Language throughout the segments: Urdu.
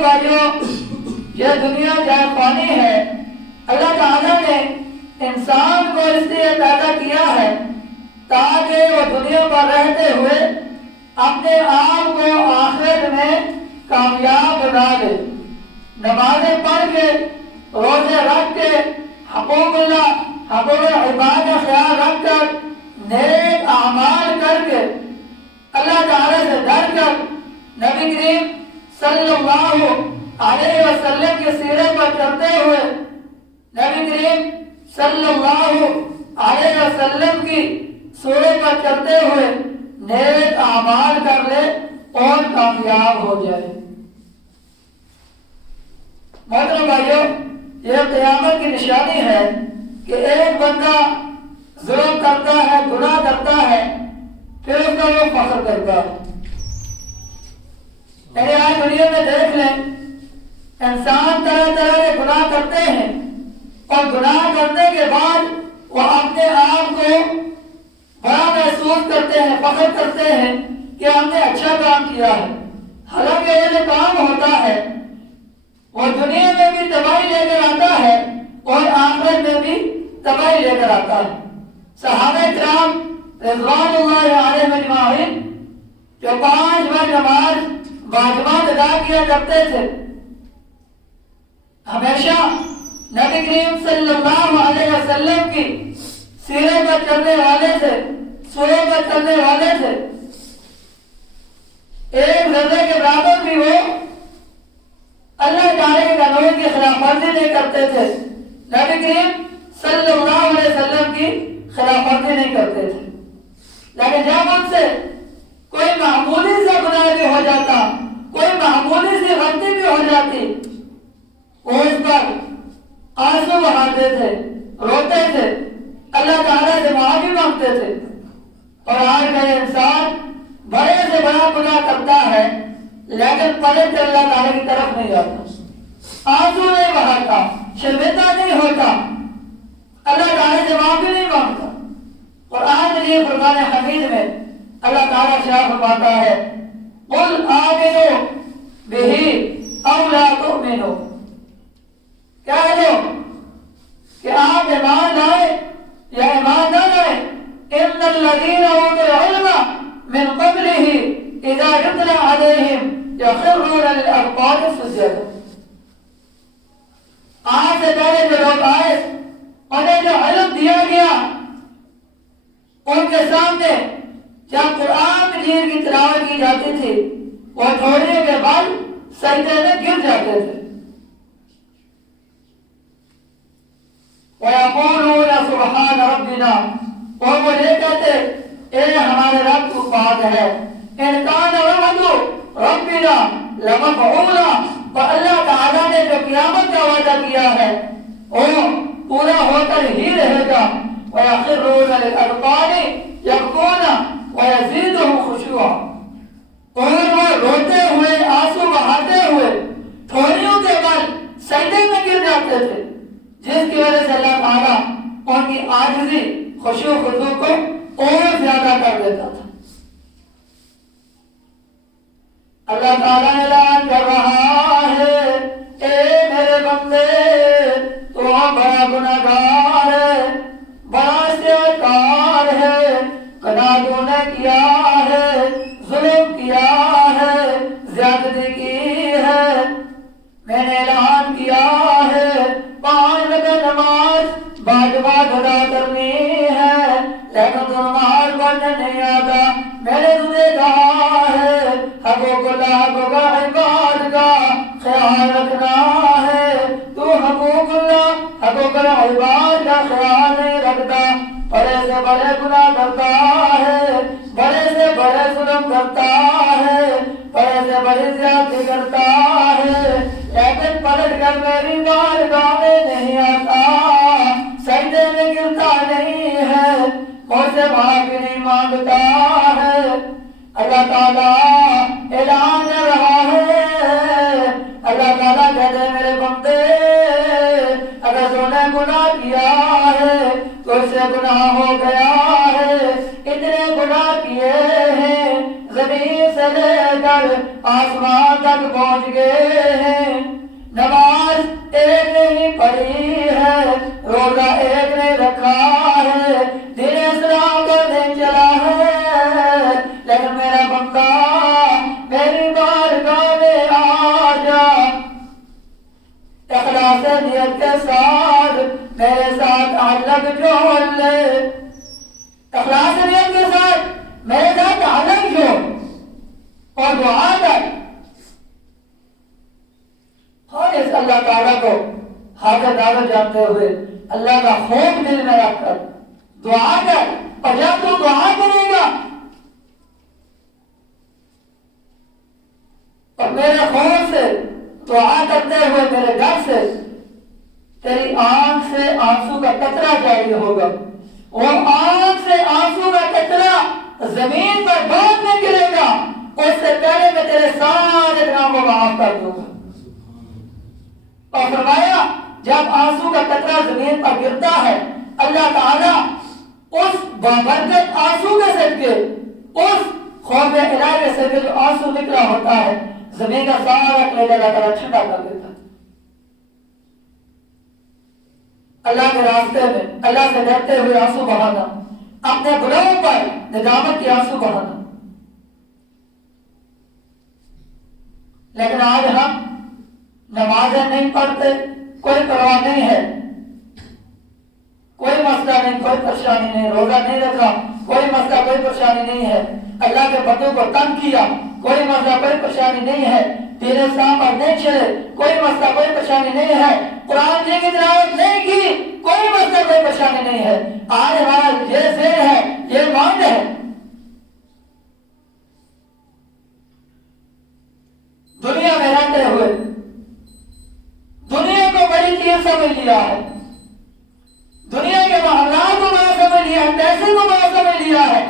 بھائیوں، یہ دنیا جہاں فانی ہے، اللہ تعالیٰ نے انسان کو اس لیے پیدا کیا ہے تاکہ وہ دنیا پر رہتے ہوئے اپنے آپ کو آخرت میں کامیاب بنا لے، نمازیں پڑھ کے، روزے رکھ کے، حقوق عباد کا خیال رکھ کر، نیک اعمال کر کے، اللہ تعالیٰ سے ڈر کر، نبی کریم صلی اللہ علیہ وسلم کی سیرت پر چلتے ہوئے، نبی کریم صلی اللہ علیہ وسلم کی سیرت پر چلتے ہوئے نیک اعمال کر لے اور کامیاب ہو جائے۔ محترم بھائیوں، یہ قیامت کی نشانی ہے کہ ایک بندہ ظلم کرتا ہے، گناہ کرتا ہے، پھر اس کا وہ فخر کرتا ہے۔ یعنی آج دنیا میں دیکھ لیں، انسان طرح طرح کے گناہ کرتے ہیں اور گناہ کرنے کے بعد وہ اپنے آپ کو بڑا محسوس کرتے ہیں، فخر کرتے ہیں کہ ہم نے اچھا کام کیا ہے، حالانکہ یہ جو کام ہوتا ہے وہ دنیا میں بھی تباہی لے کر آتا ہے اور آخرت میں بھی تباہی لے کر آتا ہے۔ صحابہ کرام رضوان اللہ علیہم اجمعین جو 5 وقت نماز باجماعت ادا کیا کرتے تھے، ہمیشہ نبی کریم صلی اللہ علیہ وسلم کی سیرت پر چلنے والے تھے، سنت پر چلنے والے تھے، ایک ذرے کے برابر بھی وہ اللہ تعالی کے قانون کی خلاف ورزی نہیں کرتے تھے، نبی کریم صلی اللہ علیہ وسلم کی خلاف ورزی نہیں کرتے تھے۔ لیکن جب ان سے کوئی معمولی سا گناہ بھی ہو جاتا، کوئی معمولی سی غلطی بھی ہو جاتی، وہ اس پر آنسو بہاتے تھے، روتے تھے، اللہ تعالیٰ سے معافی مانگتے تھے۔ اور آج کا انسان بڑے سے بڑا گناہ کرتا ہے لیکن پلٹ کر اللہ تعالیٰ کی طرف نہیں آتا، آنسو نہیں بہاتا، شرمندہ نہیں ہوتا، اللہ تعالیٰ سے معافی نہیں مانگتا۔ اور آج یہ فرمان حمید میں اللہ تعالیٰ شاہ فرماتا ہے، قل آمنوا بہ او لا تؤمنوا، کہہ دو کہ آپ ایمان لائے یا ایمان نہ لائے، ان الذین اوتوا العلم من قبلہ اذا یتلی علیہم یخرون للاذقان سجدا۔ آج سے پہلے جو لوگ آئے، انہیں جو علم دیا گیا، ان کے سامنے جب قرآن مجید کی تلاوت کی جاتی تھی، وہ تھوڑے کے بعد سجدے میں گر جاتے تھے۔ وَيَقُولُونَ سُبْحَانَ رَبِّنَا، اور وہ یہ کہتے اے ہمارے رب تو پاک ہے، إِنْ كَانَ وَعْدُ رَبِّنَا لَمَفْعُولًا، تو اللہ تعالیٰ نے جو قیامت کا وعدہ کیا ہے وہ پورا ہو کر ہی رہے گا۔ وَيَخِرُّونَ لِلْأَذْقَانِ يَبْكُونَ وَيَزِيدُهُمْ خُشُوعًا، اور وہ روتے ہوئے، آنسو بہاتے ہوئے ٹھوڑیوں کے بل سجدے میں گر جاتے تھے، جس کی وجہ سے اللہ تعالیٰ ان کی عاجزی، خشوع و خضوع کو اور زیادہ کر دیتا تھا۔ اللہ تعالیٰ اعلان کر رہا ہے، اے میرے بندے، تو بڑا گناہگار ہے، بڑا سیاکار ہے، گناہ تو نے کیا ہے، ظلم کیا ہے، زیادتی کی ہے، میں نے اعلان کیا ہے 5 وقت نماز باجماعت ادا کرنی ہے، لیکن تو نماز پڑھنے نہیں آتا۔ میں نے تجھے کہا ہے حقوق اللہ عباد کا خیال رکھنا ہے، تو حقوق اللہ حقوق العباد کا خیال نہیں رکھتا، بڑے سے بڑے گناہ کرتا ہے، بڑے سے بڑے ظلم کرتا ہے، بڑے سے بڑی زیادتی کرتا ہے، لیکن پلٹ کر میری بارگاہ میں نہیں آتا، سجدے میں گرتا نہیں ہے، مجھ سے معافی نہیں مانگتا ہے۔ اللہ تعالیٰ اعلان کر رہا ہے، اللہ تعالیٰ کہتے ہیں میرے بندے، اگر تو نے گناہ کیا ہے تو اس سے گناہ ہو گیا ہے، اتنے گناہ کیے ہیں زمین سے لے کر آسمان تک پہنچ گئے ہیں، پڑھی ہے, روزہ ایک نے رکھا ہے, دین اسلام پر نہیں چلا ہے, لیکن میرا بندہ میری بارگاہ میں آ جا, اخلاص نیت کے ساتھ میرے ساتھ تعلق جوڑ لے, اخلاص نیت کے ساتھ میرے ساتھ تعلق جوڑ اور دعا کر, اور اس اللہ تعالیٰ کو حاضر ناظر جانتے ہوئے اللہ کا خوف دل میں رکھ کر دعا کر. اور جب تو دعا کرے گا اور میرے خوف سے دعا کرتے ہوئے میرے گھر سے تیری آنکھ سے آنسو کا قطرہ جاری ہوگا, وہ آنکھ سے آنسو کا قطرہ زمین پر بعد میں گرے گا, اس سے پہلے میں تیرے سارے گناہوں کو معاف کر دوں گا. اور فرمایا جب آنسو کا قطرہ زمین پر گرتا ہے اللہ تعالیٰ اس بابرکت آنسو کے صدقے, اس خوف الہی کے صدقے جو آنسو نکلا ہوتا ہے, زمین کا سارا قید اللہ تعالیٰ ٹھنڈا کر دیتا ہے. اللہ کے راستے میں اللہ سے ڈرتے ہوئے آنسو بہانا, اپنے گناہوں پر ندامت کی آنسو بہانا. لیکن آج ہم نمازیں نہیں پڑھتے, کوئی پرواہ نہیں ہے, کوئی مسئلہ نہیں, کوئی پریشانی نہیں, روزہ نہیں رکھا کوئی مسئلہ کوئی پریشانی نہیں ہے, اللہ کے بندوں کو تنگ کیا کوئی مسئلہ کوئی پریشانی نہیں ہے, دین اسلام پر نہیں چلے کوئی مسئلہ کوئی پریشانی نہیں ہے, قرآن جی کی تلاوت نہیں کی کوئی مسئلہ کوئی پریشانی نہیں ہے. آج ہمارا یہ ذہن ہے, یہ مائنڈ ہے, دنیا میں رہتے ہوئے دنیا کو بڑی چیز سمجھ لیا ہے, دنیا کے معاملات کو بڑا سمجھ لیا ہے, پیسے کو بڑا سمجھ لیا ہے,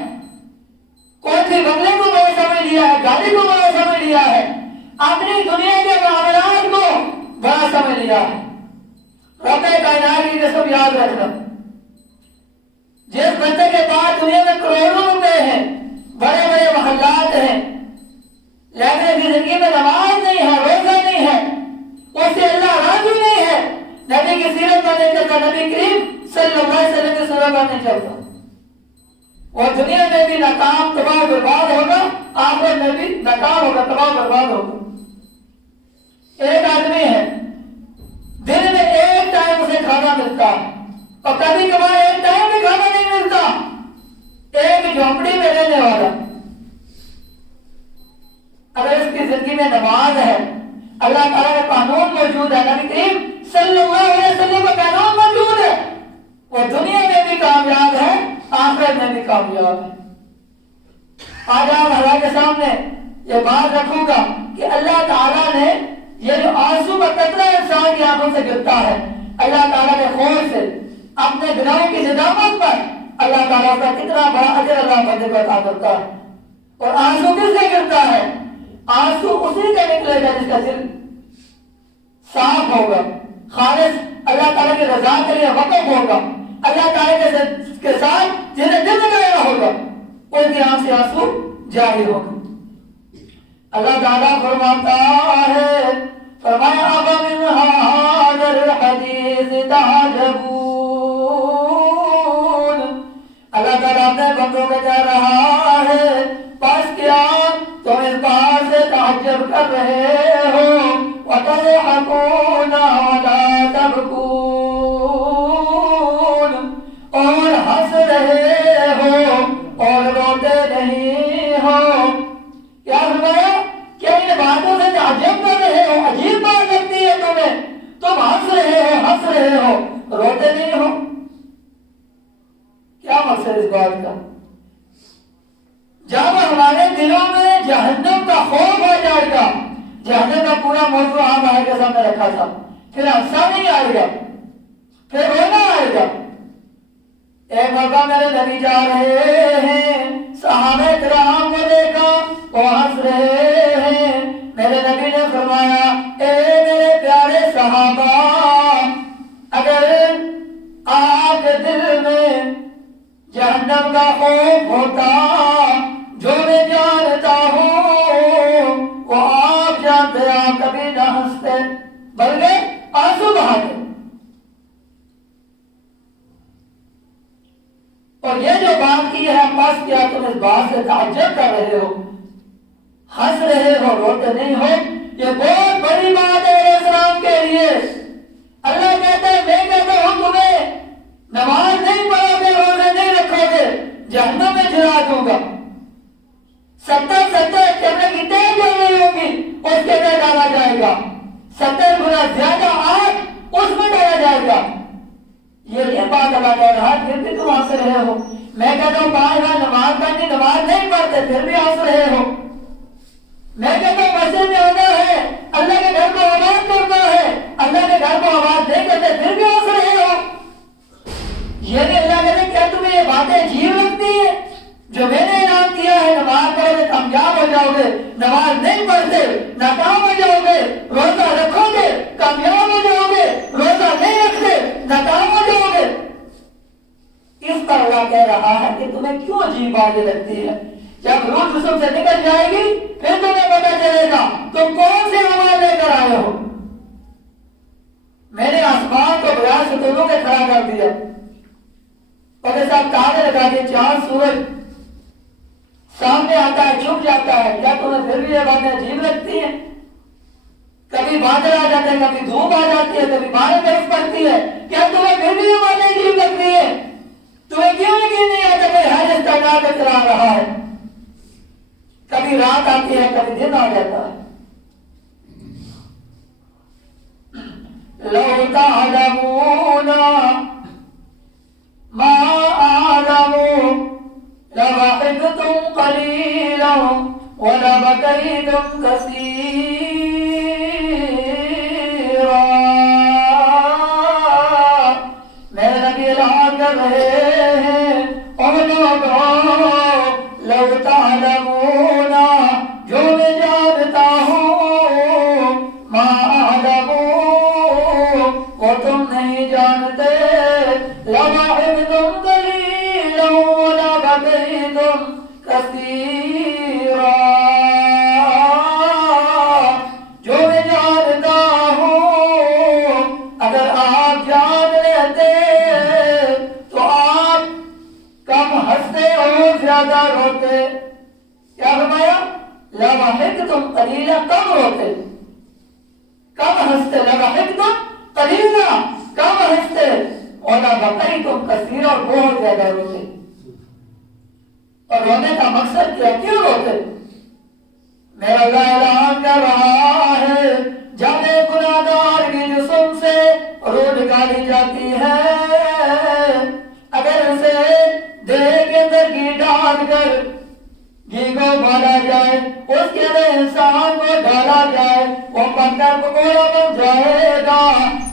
کوئی بھی بنگلے کو بڑا سمجھ لیا ہے, گاڑی کو بڑا سمجھ لیا ہے, اپنی دنیا کے معاملات کو بڑا سمجھ لیا ہے. رب کائنات کی قسم یاد رکھنا, جس بندے کے پاس دنیا میں کروڑوں روپے ہیں, بڑے بڑے محلات ہیں, لیکن اس کی زندگی میں نماز نہیں ہے, روزہ نہیں ہے, اس سے اللہ راضی نہیں ہے, نبی کی سیرت پر نہیں چلتا, نبی کریم صلی اللہ علیہ وسلم کی سنت پر نہیں چلتا, وہ دنیا میں بھی ناکام تباہ برباد ہوگا, آخرت میں بھی ناکام ہوگا تباہ برباد ہوگا. ایک آدمی ہے دن میں ایک ٹائم اسے کھانا ملتا اور کبھی کبھار ایک ٹائم بھی کھانا نہیں ملتا, ایک جھونپڑی میں رہنے والا. اگر اس کی زندگی میں نماز ہے, اللہ تعالیٰ کا قانون موجود ہے, نبی کریم صلی اللہ علیہ وسلم کا قانون موجود ہے, وہ دنیا میں بھی کامیاب ہے آخرت میں بھی کامیاب ہے. آج آپ اللہ کے سامنے یہ بات رکھوں گا کہ اللہ تعالیٰ نے یہ جو آنسو کا قطرہ انسان کی آنکھوں سے گرتا ہے, اللہ تعالیٰ کے خوف سے اپنے گناہوں کی ندامت پر اللہ تعالیٰ کا کتنا بڑا اجر اللہ بندے کو عطا کرتا ہے. اور آنسو کس سے گرتا ہے؟ آنسو اسی کا نکلے گا جس کا دل صاف ہوگا, خالص اللہ تعالیٰ کی رضا کے لیے وقف ہوگا, اللہ تعالیٰ کے ساتھ جنہیں دل لگایا ہوگا, ان کی آنکھ سے آنسو جاری ہوگا. اللہ تعالیٰ فرماتا ہے, فرمایا أَفَمِنْ هَذَا الْحَدِيثِ تَعْجَبُونَ, اللہ تعالیٰ اپنے بندوں کو کہہ رہا ہے بس کیا تم اس بات سے تعجب کر رہے ہو, وَتَضْحَكُونَ وَلَا تَبْكُونَ, اور ہنس رہے ہو اور روتے نہیں ہو. کیا فرمایا؟ کیا ان باتوں سے تعجب کر رہے ہو, عجیب بات لگتی ہے تمہیں, تم ہنس رہے ہو روتے نہیں ہو؟ کیا مقصد اس بات کا؟ جب ہمارے دلوں میں جہنم کا خوف آ جائے گا, جہنم کا پورا موضوع آپ آئے کے سامنے رکھا تھا, پھر ہنسا نہیں آئے گا, پھر رونا آئے گا. ایک مرتبہ میرے نبی جا رہے ہیں, صحابہ کرام کو دیکھا وہ ہنس رہے ہیں. میرے نبی نے فرمایا, اے میرے پیارے صحابہ, اگر آپ کے دل میں جہنم کا خوف ہوتا جو میں جانتا ہوں, وہ آپ جانتے آپ کبھی نہ ہنستے بلکہ آنسو بہاتے. کیا تم اس بات سے تعجب کر رہے ہو، ہنس رہے ہو، روتے نہیں ہو؟ یہ بہت بڑی بات ہے علیہ السلام کے لیے۔ اللہ کہتا ہے میں کہتا ہوں تمہیں نماز نہیں پڑھو گے، روزے نہیں رکھو گے، جہنم میں جلا دوں گا۔ 70 چمڑے کی تیل جو نہیں ہوگی اس کے اندر ڈالا جائے گا، 70 گنا زیادہ آگ اس میں ڈالا جائے گا۔ یہ بات اللہ کہہ رہا ہے، پھر بھی تم ہنس رہے ہو۔ میں کہتا ہوں 5 بار نماز پڑھنی، نماز نہیں پڑھتے پھر بھی ہنس رہے ہو۔ میں کہتا ہوں مسجد میں آنا ہے، اللہ کے گھر کو آباد کرنا ہے، اللہ کے گھر کو آباد نہیں کرتے پھر بھی ہنس رہے ہو۔ یہ بھی اللہ کہتے ہیں کیا تمہیں یہ باتیں عجیب لگتی ہیں؟ جو میں نے اعلان کیا ہے نماز پڑھو گے کامیاب ہو جاؤ گے، نماز نہیں پڑھتے ناکام ہو جاؤ گے، روزہ رکھو گے کامیاب ہو جاؤ گے، روزہ نہیں رکھتے ناکام ہو جاؤ گے۔ اس پر اللہ کہہ رہا ہے کہ تمہیں کیوں عجیب باتیں لگتی ہے؟ جب روح جسم سے نکل جائے گی پھر تمہیں پتہ چلے گا تم کون سے عمل لے کر آئے ہو۔ میں نے آسمان کو بغیر ستونوں کے کھڑا کر دیا، پتہ صاحب تارے لگا دیے، چاند سورج سامنے آتا ہے چھپ جاتا ہے، کیا تمہیں پھر بھی یہ باتیں عجیب لگتی ہیں؟ کبھی بادل آ جاتے ہیں، کبھی دھوپ آ جاتی ہے، کبھی بارش برف پڑتی ہے، کیا تمہیں پھر بھی یہ باتیں عجیب لگتی ہیں؟ تمہیں کیوں یقین نہیں آتا کہ ہر استعداد پہ چلا رہا ہے؟ کبھی رات آتی ہے کبھی دن آ جاتا ہے۔ لو تعلمون ما أعلم لضحكتم قليلا ولبكيتم كثيرا۔ میرے نبی اعلان کر رہے ہیں اور لوگوں لو تعلمون جو میں جانتا ہوں، ما أعلم وہ تم نہیں جانتے، لضحكتم قليلا ولبكيتم كثيرا۔ جو میں جانتا ہوں اگر آپ جان لیتے تو آپ کم ہنستے اور زیادہ روتے۔ کیا فرمایا؟ لضحكتم قليلا، کم روتے، کم ہنستے، لضحكتم قليلا کم ہنستے، ولبكيتم كثيرا اور بہت زیادہ روتے۔ اور رونے کا مقصد کیا؟ کیوں روتے؟ میرا اللہ اعلان کر رہا ہے جب ایک گناہگار کی جسم سے روح نکالی جاتی ہے، اگر اسے دل کے اندر گھی ڈال کر گھی کو بالا جائے، اس کے اندر انسان کو ڈالا جائے، وہ پتھر پکوڑا بن جائے گا،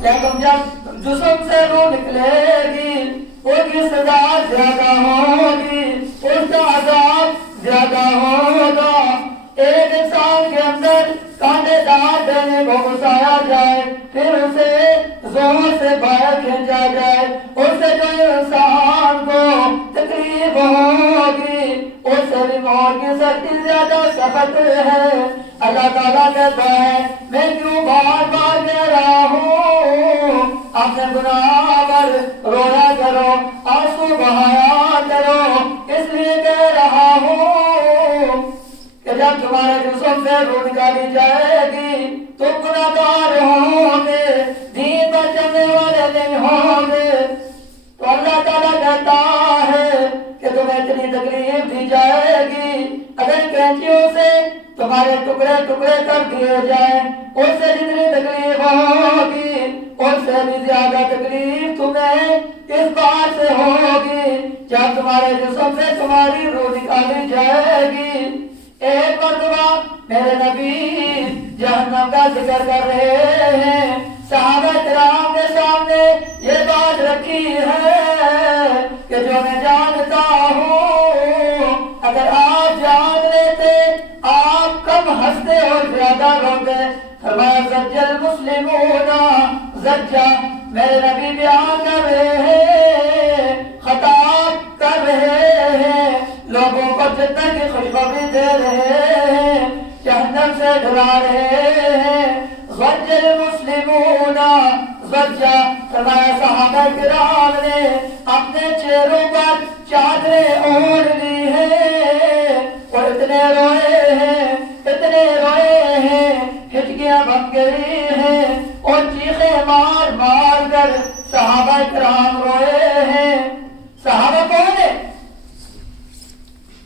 لیکن جب جسم سے روح نکلے گی اس کی سزا زیادہ ہوگی، اس کا عذاب زیادہ ہوگا۔ ایک انسان کے اندر کانٹے دار دینے کو گھسایا جائے، پھر اسے زور سے باہر کھینچا جائے، اس سے جو انسان کو تکلیف ہوگی اس سے بھی موت کی سختی زیادہ سخت ہے۔ اللہ تعالیٰ کہتا ہے میں کیوں بار بار کہہ رہا ہوں اپنے گناہ پر رویا کرو، آنسو بہایا کرو، اس لیے کہہ رہا ہوں کہ جب تمہارے جسم سے روح نکالی جائے گی تم گناہگار ہوں گے، دین پر چلنے والے نہیں ہوں گے۔ تو اللہ تعالیٰ کہتا ہے کہ تمہیں اتنی تکلیف دی جائے گی، اگر کینچیوں سے تمہارے ٹکڑے ٹکڑے کر دیے جائیں، اس سے جتنی تکلیف ہوگی اس سے بھی زیادہ تکلیف تمہیں اس بات سے ہوگی جب تمہارے جسم سے تمہاری روح نکالی جائے گی۔ ایک مرتبہ میرے نبی جہنم کا ذکر کر رہے ہیں، صحابہ کرام کے سامنے یہ بات رکھی ہے کہ جو میں جانتا ہوں اگر آپ جان لیتے آپ کم ہنستے اور زیادہ روتے۔ فرمایا زج المسلمون زجا، میرے نبی بیان کر رہے ہیں، خطاب کر رہے ہیں، لوگوں کو جنت کی خوشخبری دے رہے ہیں، جہنم سے ڈرا رہے ہیں۔ زج المسلمون زجا فرمایا صحابہ کرام نے اپنے چہروں پر چادریں اوڑھ لی ہیں اور اتنے روئے ہیں ہچکیاں بن گئی ہیں اور چیخیں مار مار کر صحابہ کرام روئے ہیں۔ صحابہ کون ہے؟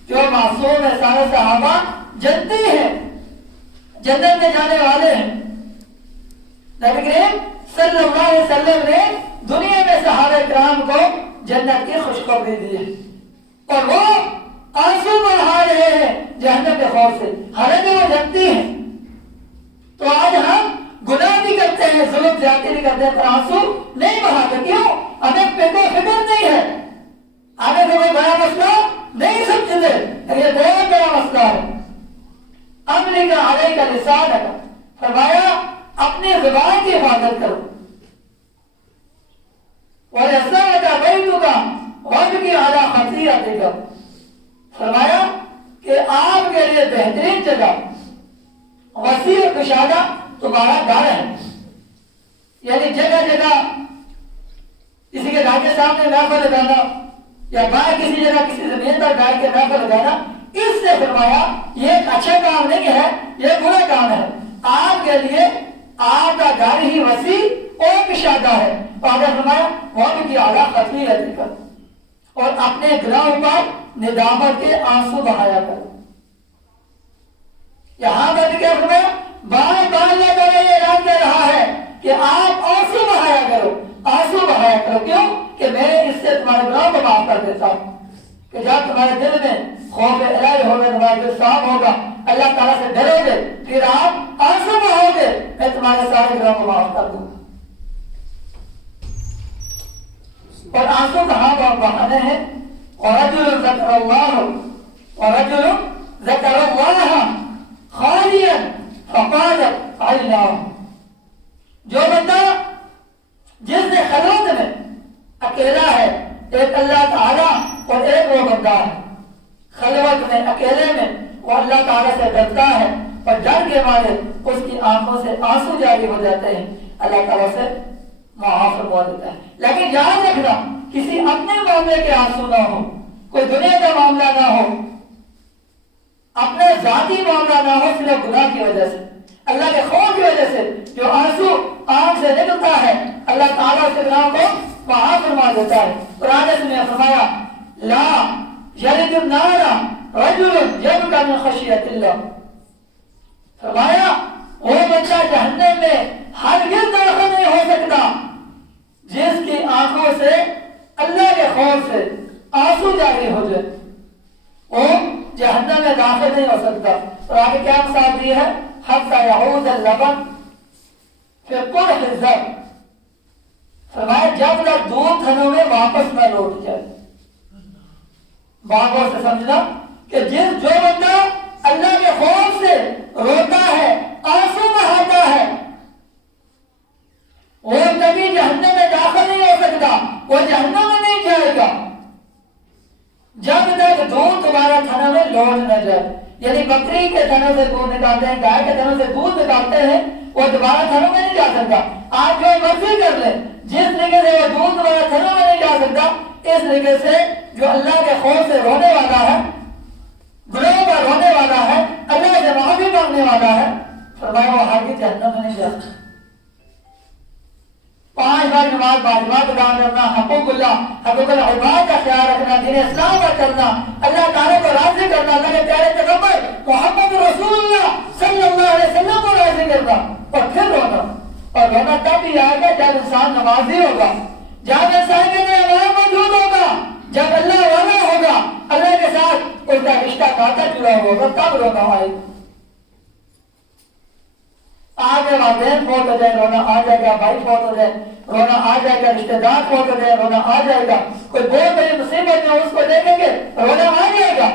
جو معصوم ہے، سارے صحابہ جنتی ہیں، جنت میں جانے والے ہیں۔ نبی کریم صلی اللہ علیہ وسلم نے دنیا میں صحابہ کرام کو جنت کی خوشخبری دی ہے اور وہ آنسو بہا رہے ہیں جہنم کے خوف سے، حالانکہ وہ جنتی ہیں۔ تو آج ہم گناہ بھی کرتے ہیں، ظلم زیادتی بھی کرتے ہیں، پر آنسو نہیں بہاتے۔ کیوں؟ ہمیں فکر نہیں ہے، ہمیں کوئی بڑا مسئلہ نہیں سمجھتے، یہ بہت بڑا مسئلہ ہے۔ امرک علیک لسانک، فرمایا اپنی زبان کی حفاظت کرو۔ وَيَسَّرَكَ بَيْتُكَ وَابْكِ عَلَىٰ خَطِيئَتِكَ، فرمایا کہ آپ کے لیے بہترین جگہ وسیع کشادہ تمہارا گھر ہے، یعنی جگہ جگہ کسی کے گھر کے سامنے محفل لگانا یا باہر کسی جگہ کسی زمین پر بیٹھ کے محفل لگانا، اس سے فرمایا یہ ایک اچھا کام نہیں ہے، یہ برا کام ہے۔ آپ کے لیے آپ کا گھر ہی وسیع اور کشادہ ہے۔ اور آگے فرمایا وَابْكِ عَلَىٰ خَطِيئَتِكَ، اور اپنے گناہوں پر ندامت کے آنسو بہایا کرو۔ یہاں پر کیا فرمایا؟ بار بار اللہ تعالیٰ یہ اعلان کر رہا ہے کہ آپ آنسو بہایا کرو، آنسو بہایا کرو۔ کیوں؟ کہ میں اس سے تمہارے گناہوں کو معاف کر دیتا ہوں۔ کہ جب تمہارے دل میں خوف الہی ہوگا، تمہارا دل صاف ہوگا، اللہ تعالیٰ سے ڈرو گے، پھر آپ آنسو بہاؤ گے، میں تمہارے سارے گناہوں کو معاف کر دوں گا۔ اور آنسو کہاں بہانے ہیں؟ وَرَجُلٌ ذَكَرَ اللَّهَ وَرَجُلٌ ذَكَرَ اللَّهَ خَالِيًا فَقَالَتْ عَيْنَاهُ، جو بندہ جس نے خلوت میں اکیلا ہے، ایک اللہ تعالیٰ اور ایک وہ بندہ ہے، خلوت میں اکیلے میں وہ اللہ تعالیٰ سے ڈرتا ہے اور ڈر کے مارے اس کی آنکھوں سے آنسو جاری ہو جاتے ہیں، اللہ تعالیٰ سے معاف فرما دیتا ہے۔ لیکن یاد رکھنا کسی اپنے معاملے کے آنسو نہ ہو، کوئی دنیا کا معاملہ نہ ہو، اپنے ذاتی معاملہ نہ ہو، صرف گناہ کی وجہ سے، اللہ کے خوف کی وجہ سے جو آنسو آنکھ سے نکلتا ہے، اللہ تعالیٰ اس گناہ کو معاف فرما دیتا ہے۔ قرآن میں فرمایا لا یلج النار رجل یبکی من خشیۃ اللہ، فرمایا وہ بچہ جہنم میں ہرگز داخل نہیں ہو سکتا جس کی آنکھوں سے اللہ کے خوف سے آنسو جاری ہو جائے، وہ جہنم میں داخل نہیں ہو سکتا۔ اور آگے کیا مثال دی ہے؟ حتی یعود اللبن فی قرح الزب، فرمایا جب تک دودھ تھنوں میں واپس نہ لوٹ جائے۔ بابوں سے سمجھنا کہ جو بندہ اللہ کے خوف سے روتا ہے، آنسو بہاتا ہے، وہ کبھی جہنم میں داخل نہیں ہو سکتا، وہ جہنم میں نہیں جائے گا جب تک دودھ تمہارا تھنوں میں لوٹ نہ جائے۔ یعنی بکری کے تھنوں سے دودھ نکالتے ہیں، گائے کے تھنوں سے دودھ نکالتے ہیں، وہ دوبارہ تھنوں میں نہیں جا سکتا۔ آپ جو مرضی کر لیں، جس طریقے سے وہ دودھ تمہارا تھنوں میں نہیں جا سکتا، اس طریقے سے جو اللہ کے خوف سے رونے والا ہے، گناہوں پر رونے والا ہے، اللہ سے معافی مانگنے والا ہے، فرمایا وہ ہرگز جہنم میں نہیں جا سکتا۔ 5 بار نماز باجماعت ادا کرنا، حقوق اللہ، حقوق العباد کا خیال رکھنا، دین اسلام پر چلنا، اللہ تعالیٰ کو راضی کرنا، اللہ کے پیارے پیغمبر محمد رسول اللہ صلی اللہ علیہ وسلم کو راضی کرنا، اور پھر رونا۔ اور رونا تب بھی آئے گا جب انسان نمازی ہوگا، جب انسان کے اندر ایمان موجود ہوگا، جب اللہ والا ہوگا، اللہ کے ساتھ اس کا رشتہ ناتا جڑا ہوگا، تب رونا آئے گا۔ آگے والدین فوت ہو جائے، رونا آ جائے گا، بھائی فوت ہو جائے، رونا آ جائے گا، رشتہ دار فوت ہو جائے، رونا آ جائے گا، کوئی بہت بڑی مصیبت میں اس کو دیکھیں گے، رونا آ جائے گا۔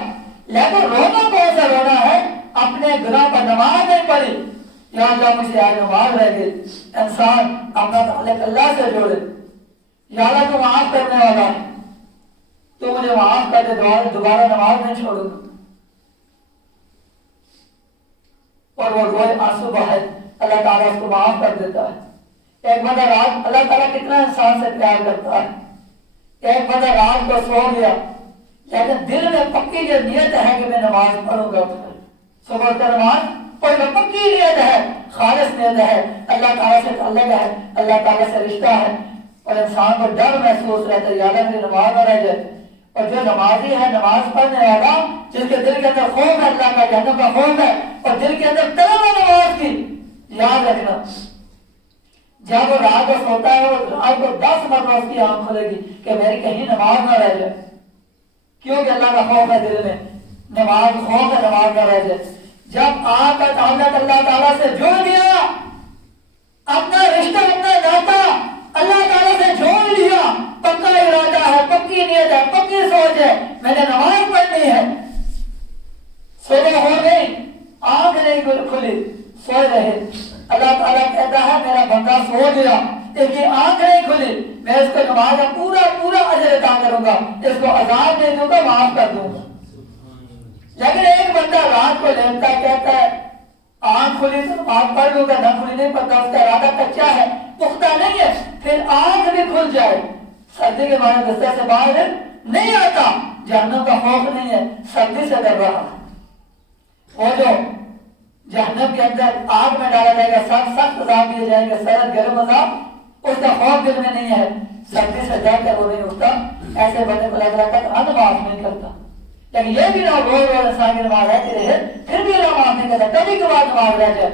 لیکن رونا کون سا رونا ہے؟ اپنے گناہ پر نماز نہیں پڑھی، یا اللہ مجھ سے آج نماز رہ گئی، انسان اپنا تعلق اللہ سے جوڑے، یا اللہ تو معاف کرنے والا ہے، تو مجھے معاف کر دے، دوبارہ نماز نہیں چھوڑوں گا، اور وہ روئے آنسو بہائے، اللہ تعالیٰ اس کو معاف کر دیتا ہے۔ ایک بندہ رات، اللہ تعالیٰ کتنا انسان سے پیار کرتا ہے. ایک بندہ رات کو سو گیا لیکن دل میں پکی یہ نیت ہے کہ میں نماز پڑھوں گا، صبح کا نماز پڑھوں گا، پکی نیت ہے، خالص نیت ہے، اللہ تعالیٰ سے تعلق ہے، اللہ تعالیٰ سے رشتہ ہے. اور انسان کو ڈر محسوس رہتا ہے یا اللہ میری نماز نہ رہ جائے. اور جو نمازی ہے، نماز پڑھنے والا، جس کے دل کے اندر خوف ہے اللہ کا، جہنم کا خوف ہے، اور دل کے اندر طلب ہے نماز کی، یاد رکھنا جب وہ رات کو سوتا ہے وہ رات کو 10 مرتبہ اس کی آنکھ کھلے گی کہ میری کہیں نماز نہ رہ جائے. کیونکہ اللہ کا خوف ہے دل میں، نماز خوف ہے نماز نہ رہ جائے. جب آپ کا تعلق اللہ تعالیٰ سے جڑ گیا، اپنا رشتہ، اپنا ناطہ اللہ تعالیٰ سے جوڑ لیا، پکا ارادہ ہے، پکی نیت ہے، پکی سوچ ہے، میں نے نماز پڑھنی ہے. صبح ہو گئی، آنکھ نہیں کھلی، سوئے رہے. اللہ تعالیٰ کہتا ہے میرا بندہ سو گیا، اس کی آنکھ نہیں کھلی، میں اس کو نماز کا پورا پورا اجر عطا کروں گا، اس کو عذاب نہیں دوں گا، معاف کر دوں گا. لیکن ایک بندہ رات کو لیٹتا کہتا ہے آنکھ کھلی تو نماز پڑھ لوں گا، نہ کھلی نہیں پڑتا، اس کا ارادہ کچا ہے، پختہ نہیں ہے. پھر آنکھ بھی کھل جائے، سردی کے مارے بستر سے باہر نہیں آتا، جہنم کا خوف نہیں ہے، سردی سے ڈر رہا ہے. وہ جو جہنم کے اندر آگ میں ڈالا جائے گا، سخت سخت عذاب دیے جائیں گے، سرد گرم عذاب، اس کا خوف دل میں نہیں ہے، سردی سے ڈر کر وہ نہیں اٹھتا. ایسے بندے کو لگ رہا ہے نماز نہیں کرتا. لیکن یہ بھی نہ روز روز انسان کی نماز رہتی رہے پھر بھی نماز نہیں کرتا، کبھی کبھار نماز رہ جائے،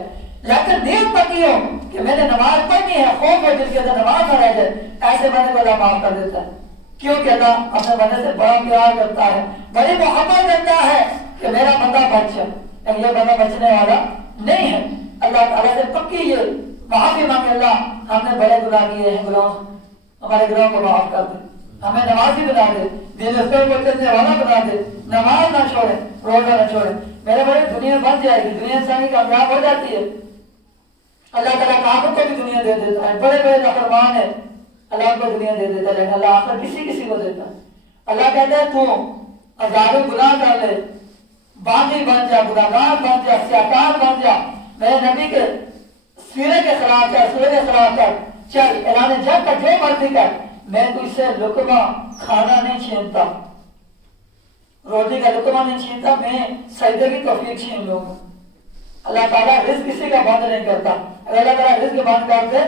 لیکن نیت پکی ہو کہ میں نے نماز پڑھنی ہے، خوف ہے جس کے اندر نماز نہ رہ جائے، ایسے بندے کو اللہ معاف کر دیتا ہے. کیونکہ اللہ اپنے بندے سے بڑا پیار کرتا ہے، بڑی محبت کرتا ہے کہ میرا بندہ بچ جائے. لیکن یہ بندہ بچنے والا نہیں ہے. اللہ تعالیٰ سے پکی یہ معافی مانگے، اللہ ہم نے بڑے گناہ کیے ہیں، گناہ ہمارے گناہوں کو معاف کر دے، ہمیں نمازی بنا دے، دین رسول کو چلنے والا بنا دے، نماز نہ چھوڑے، روزہ نہ چھوڑے. میرے بڑے دنیا بن جائے گی، دنیا انسانی کامیاب ہو جاتی ہے. اللہ تعالیٰ کافروں کو بھی دنیا دے دیتا ہے، بڑے بڑے نافرمان ہیں، اللہ کو دنیا دے دیتا ہے، لیکن اللہ آخر کسی کسی کو دیتا ہے. اللہ کہتا ہے تو ہزاروں گناہ کر لے، باغی بن جا، گناہگار بن جا، سیاکار بن جا، میرے نبی کے سیرے کے خلاف کر، سورے کے خلاف کر، چل اعلان جنگ کا جو مرضی کر، میں تو اس سے لقمہ کھانا نہیں چھینتا، روٹی کا لقمہ نہیں چھینتا، میں سجدے کی توفیق چھین لوں گا. اللہ تعالیٰ رزق کسی کا بند نہیں کرتا. اگر اللہ تعالیٰ رزق بند کر دے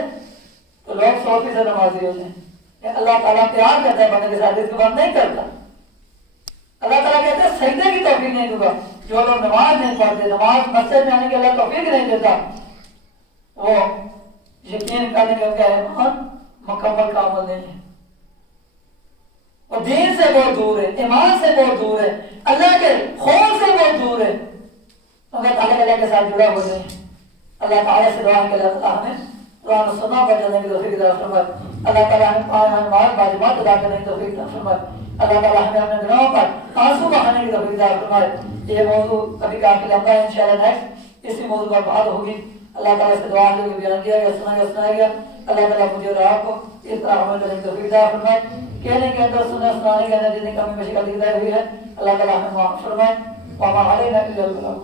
تو لوگ 100% نمازی ہو جائیں. اللہ تعالیٰ پیار کرتا ہے بندے کے ساتھ، رزق بند نہیں کرتا. اللہ تعالیٰ کہتے ہیں سجدے کی توفیق نہیں دوں گا. جو لوگ نماز نہیں پڑھتے، نماز مسجد میں آنے کی اللہ توفیق نہیں دیتا، وہ یقین کرنے کے ان کا ایمان مکمل کا عمل نہیں ہے، وہ دین سے بہت دور ہے، ایمان سے بہت دور ہے، اللہ کے خوف سے بہت دور ہے. اللہ تعالیٰ اللہ کے ساتھ جڑا ہو جائے. اللہ تعالیٰ سے دعا کہ اللہ تعالیٰ ہمیں قرآن و سنت پر چلنے کی توفیق عطا فرمائے. اللہ تعالیٰ ہمیں پانچ واجبات ادا کرنے کی توفیق عطا فرمائے. اللہ تعالیٰ ہمیں اپنے گناہوں پر آنسو بہانے کی توفیق عطا فرمائے. یہ موضوع کبھی کافی لمبا ہے، انشاءاللہ نیکسٹ اسی موضوع پر بات ہوگی. اللہ تعالیٰ سے دعا جو بیان کیا گیا، سنایا گیا، اللہ تعالیٰ مجھے اور آپ کو اس طرح عمل کرنے کی توفیق عطا فرمائے. کہنے کے اندر سنانے کے اندر جتنی کمی مشکل دکھائی ہوئی ہے اللہ تعالیٰ ہمیں معاف فرمائے. وما علینا الا البلاغ.